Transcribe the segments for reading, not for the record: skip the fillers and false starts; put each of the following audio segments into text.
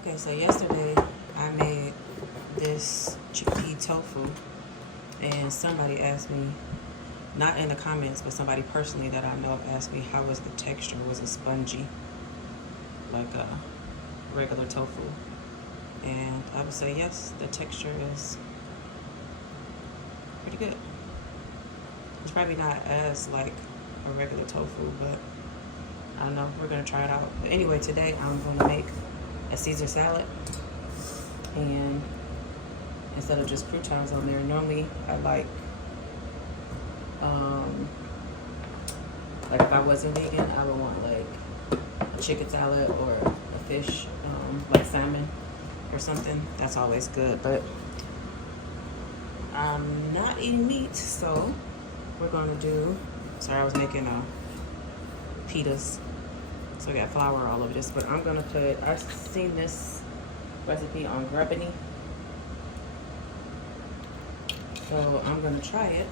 Okay, so yesterday I made this chickpea tofu, and somebody asked me, not in the comments, but somebody personally that I know asked me how was the texture. Was it spongy like a regular tofu? And I would say yes, the texture is pretty good. It's probably not as like a regular tofu, but I don't know, we're gonna try it out. But anyway, today I'm gonna make a Caesar salad, and instead of just croutons on there, normally I like if I wasn't vegan, I would want like a chicken salad or a fish, like salmon or something. That's always good, but I'm not eating meat, so we're gonna do, sorry, I was making pitas, so I got flour all over this, but I'm gonna put, I've seen this recipe on Grubbany, so I'm gonna try it,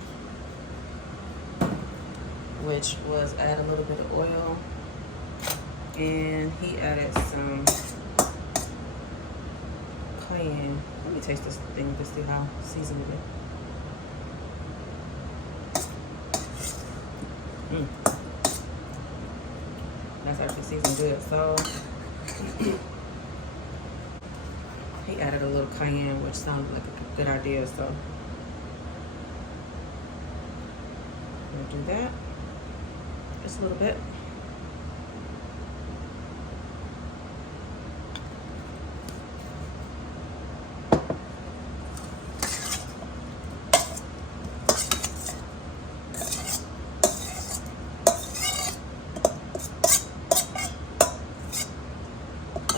which was add a little bit of oil, and he added some cayenne. Let me taste this thing to see how seasoned it is. That's actually seasoned good. So he added a little cayenne, which sounded like a good idea. So I'm gonna do that just a little bit.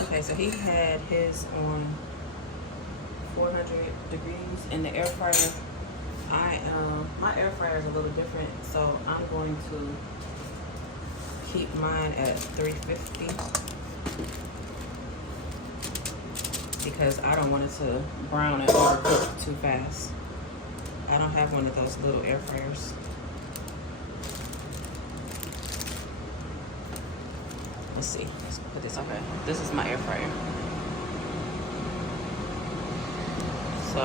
Okay, so he had his on 400 degrees in the air fryer. My air fryer is a little different, so I'm going to keep mine at 350 because I don't want it to brown and overcook too fast. I don't have one of those little air fryers. Let's see. Let's put this. Okay, this is my air fryer. So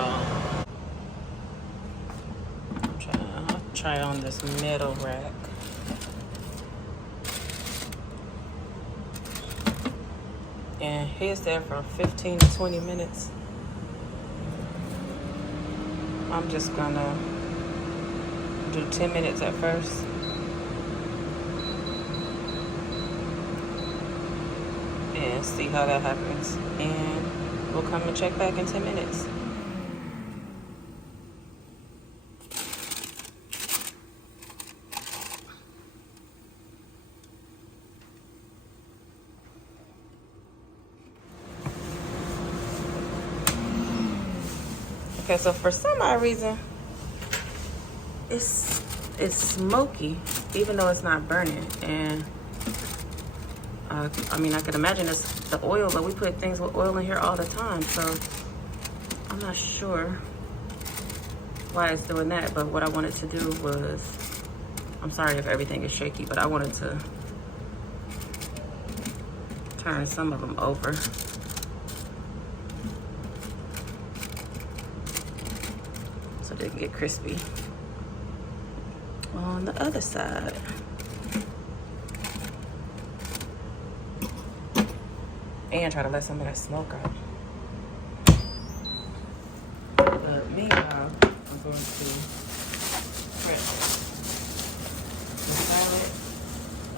I'll try on this metal rack. And he's there for 15 to 20 minutes. I'm just gonna do 10 minutes at first. And see how that happens. And we'll come and check back in 10 minutes. Okay, so for some odd reason, it's smoky, even though it's not burning. And I mean, I could imagine it's the oil, but we put things with oil in here all the time, so I'm not sure why it's doing that. But what I wanted to do was, I'm sorry if everything is shaky, but I wanted to turn some of them over. So they can get crispy on the other side. And try to let some of that smoke out. But meanwhile, I'm going to prep the salad.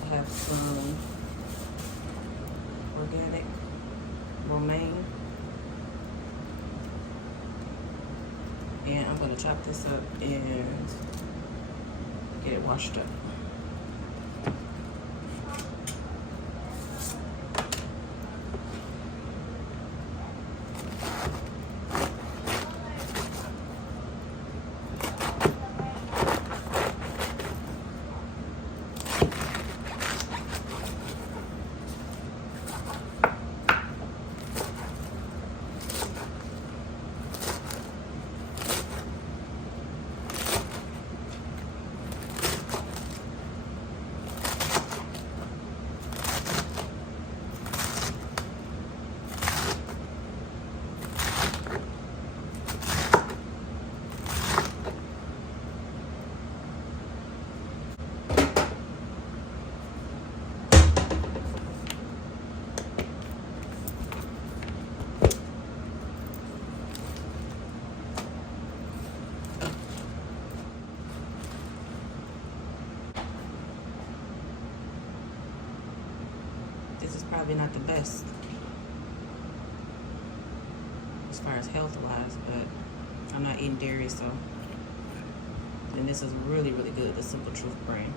I have some organic romaine. And I'm going to chop this up and get it washed up. this is probably not the best as far as health-wise, but I'm not eating dairy, so. And this is really, really good, the Simple Truth brand.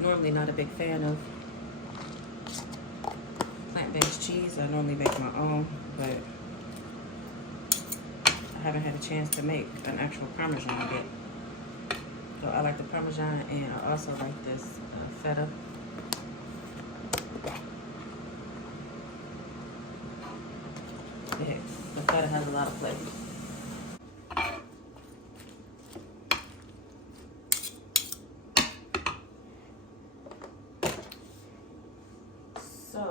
Normally not a big fan of plant-based cheese. I normally make my own, but I haven't had a chance to make an actual Parmesan yet. So I like the Parmesan, and I also like this feta. Yeah, the feta has a lot of flavor. So,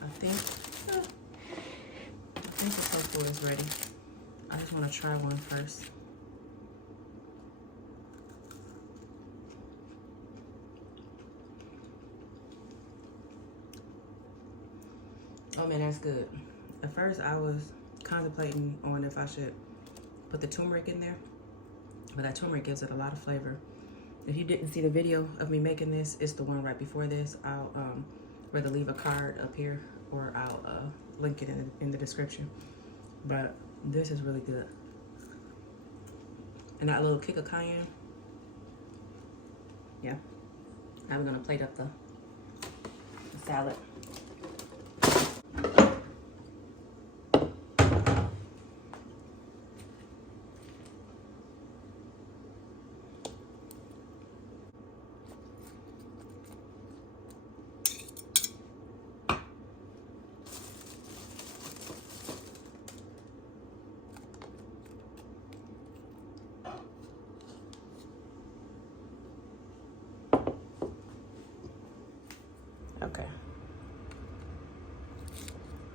I think the tofu is ready. I just want to try one first. Oh man, that's good. At first I was contemplating on if I should put the turmeric in there, but that turmeric gives it a lot of flavor. If you didn't see the video of me making this, it's the one right before this. I'll rather leave a card up here, or I'll link it in the description. But this is really good. And that little kick of cayenne. Yeah. Now we're gonna plate up the salad. Okay.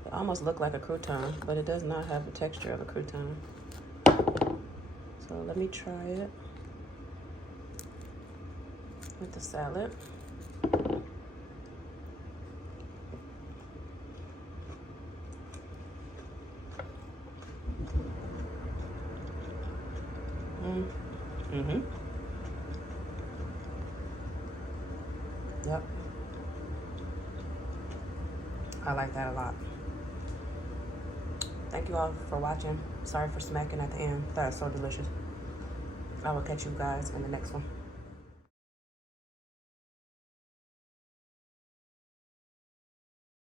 It almost looked like a crouton, but it does not have the texture of a crouton. So let me try it with the salad. Mm-hmm. Yep. I like that a lot. Thank you all for watching. Sorry for smacking at the end. That is so delicious. I will catch you guys in the next one.